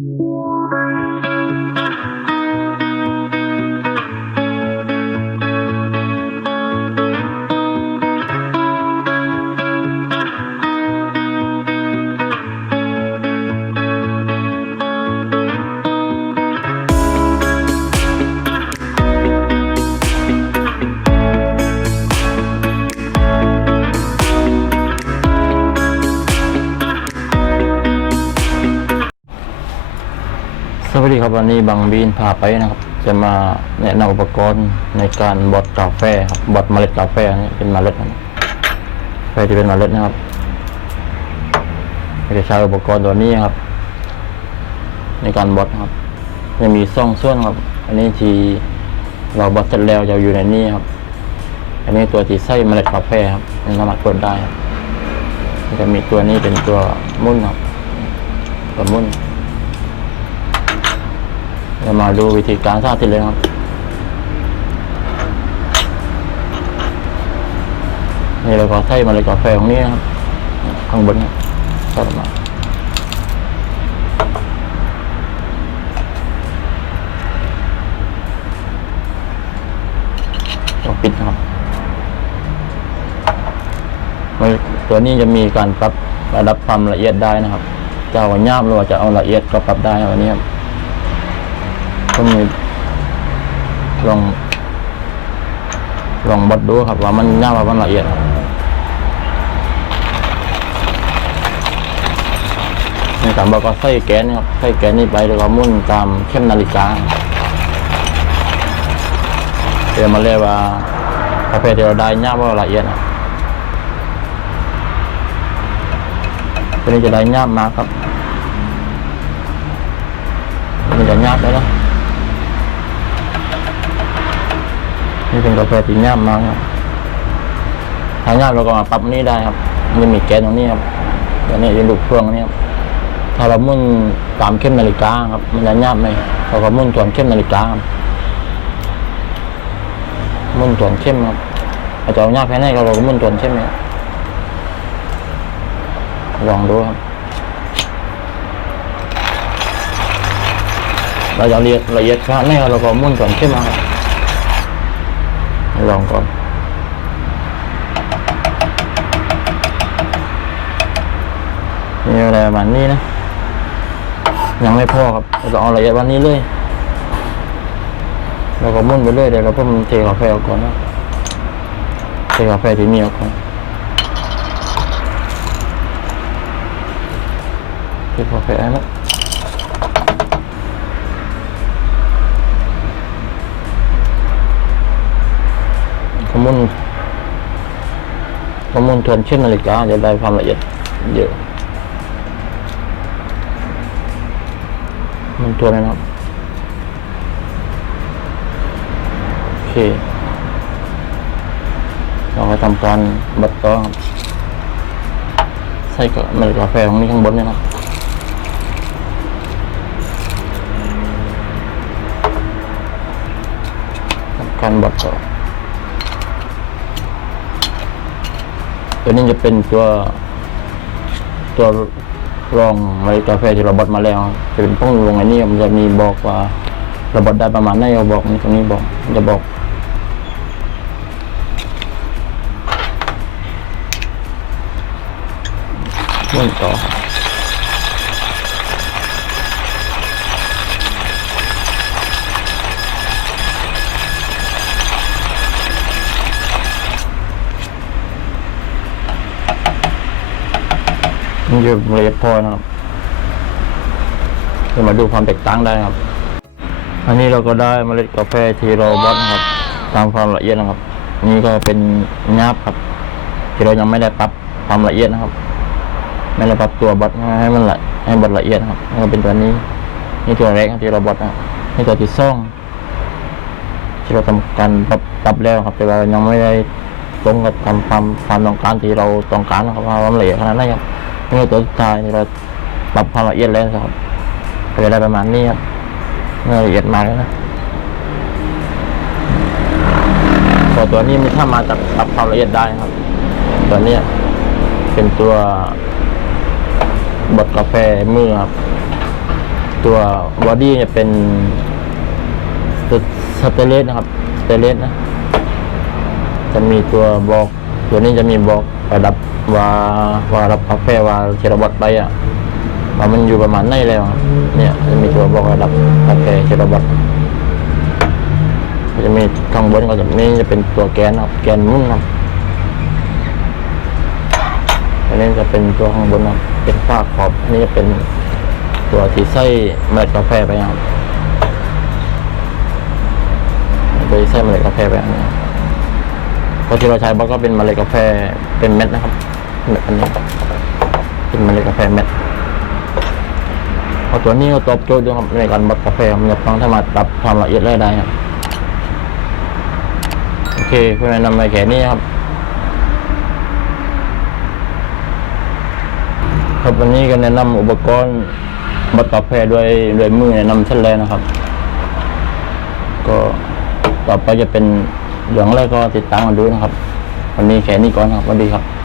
Música สวัสดีครับวันนี้บางบีนพาไปนะครับ จะมาแนะนำอุปกรณ์ในการบดกาแฟครับบดเมล็ดกาแฟนี่เป็นเมล็ดนะกาแฟที่เป็นเมล็ดนะครับเราจะใช้อุปกรณ์ตัวนี้ครับ ในการบดครับจะมีซ่องส่วนครับ อันนี้ที่เราบดเสร็จแล้วจะอยู่ในนี้ครับ อันนี้ตัวที่ใส่เมล็ดกาแฟครับมันสามารถกดได้จะมีตัวนี้เป็นตัวมุ่นครับตัวมุ่น เรามาดูวิธีการสาธิตเลยครับนี่เราก็ใส่มาเลยกาแฟของนี้นะครับข้างบนเนี่ยใส่มาต้องปิดนะครับตัวนี้จะมีการปรับระดับความละเอียดได้นะครับจะเอาหยาบหรือว่าจะเอาละเอียดก็ปรับได้นะวันนี้ครับ ก็มีลองลองบดดูครับว่ามันยากว่ามันละเอียดครับในการบอกก็ใส่แกนนะครับใส่แกนนี่ไปแล้วก็มุ่นตามเข้มนาฬิกาเดี๋ยวมาเรียกว่าประเภทที่เราได้ยากว่าละเอียดครับตัวนี้จะได้ยากมากครับมันจะยากได้แล้ว นี่เป็นกาแฟที่ง่ามมากครับถ้าง่ามเราก็มาปรับนี่ได้ครับมันมีแกนตรงนี้ครับอันนี้ยังดูเครื่องนี่ครับถ้าเรามุ่นตามเข้มนาฬิกาครับ มันจะง่ามไหมเราก็มุ่นส่วนเข้มนาฬิกามุ่นส่วนเข้มครับอาจจะเอาง่ามแค่ไหนเราก็มุ่นส่วนเข้มครับลองดูครับเราจะเอียดละเอียดขนาดไหนเราก็มุ่นส่วนเข้มมาครับ ลองก่อน มีอะไรประมาณนี้นะ ยังไม่พอครับเราต้องเอาละเอียดวันนี้เลยเราก็มุ่นไปเรื่อยเดี๋ยวเราเพิ่มเทกาแฟออกก่อนนะเทกาแฟที่มีออกก่อนเทกาแฟนะข มุนขมุนทวนเช่นนาฬิกาจะได้ความละเอียดเยอะมันตัวนะครับ โอเค เราก็ทำการบัดต่อครับใส่กับเมล็ดกาแฟของนี้ข้างบนนี่นะครับทำการบัดต่ ตัวนี้จะเป็นตัว ตัวรองเมล็ดกาแฟที่เราบดมาแล้วจะเป็นพวกลงอันนี้มันจะมีบอกว่าเราบดได้ประมาณไหนเราบอกตรงนี้บอกจะบอกมุ่ นต่อมันจะละเอียดพอนะครับจะมาดูความแตกต่างได้ครับ อันนี้เราก็ได้เมล็ดกาแฟที่เราบดนะครับ ตามความละเอียดนะครับ นี่ก็เป็นงาบครับ ที่เรายังไม่ได้ปรับความละเอียดนะครับ ไม่ได้ปรับตัวบดให้มันละให้บดละเอียดนะครับก็เป็นตัวนี้ นี่ตัวแรกที่เราบดนะนี่ตัวที่สองที่เราทำการปรับปรับแล้วครับ แต่ว่ายังไม่ได้ตรงกับความความความต้องการที่เราต้องการนะครับว่าความละเอียดขนาดไหนครับ นี่ตัวสุดท้ายที่เราปรับความละเอียดแล้วครับก็จะได้ประมาณนี้ครับละเอียดมากแล้วนะตัวตัวนี้ไม่ถ้ามาจากปรับความละเอียดได้ครับ ตัวเนี้ยเป็นตัวบดกาแฟมือครับ ตัวบอดี้จะเป็นสเตเลสนะครับสเตเลสนะ จะมีตัวบอก ตัวนี้จะมีบอกระดับว่าว่ารับกาแฟว่าเชรบอตไปอะว่ามันอยู่ประมาณไหนแล้ว เนี่ยจะมีตัวบอกระดับกาแฟเชรบอตจะมีข้างบนก็จะมีจะเป็นตัวแกนครับแกนมุ่นครับอันนี้จะเป็นตัวข้างบนครับเป็นฝ้าขอบอันนี้จะเป็นตัวที่ใส่เมล็ดกาแฟไปครับโดยใส่เมล็ดกาแฟไปอันนี้ พราะที่เราใช้บล็อกก็เป็นเมล็ดกาแฟเป็นเม็ดนะครับเม็ดอันนี้เป็นเมล็ดกาแฟเม็ดพราะตัวนี้ก็ตอบโจทย์ด้วยครับในการบดกาแฟมันจะต้องสามารถปรับความละเอียดได้ได้ครับโอเคเพื่อนแนะนำไปแค่นี้ครับครับวันนี้ก็แนะนำอุปกรณ์บดกาแฟด้วยด้วยมือแนะนำเช่นแรกนะครับ ก็ต่อไปจะเป็น เหลืองอะไรก็ติดตามมาดูนะครับ วันนี้แค่นี้ก่อนครับสวัสดีครับ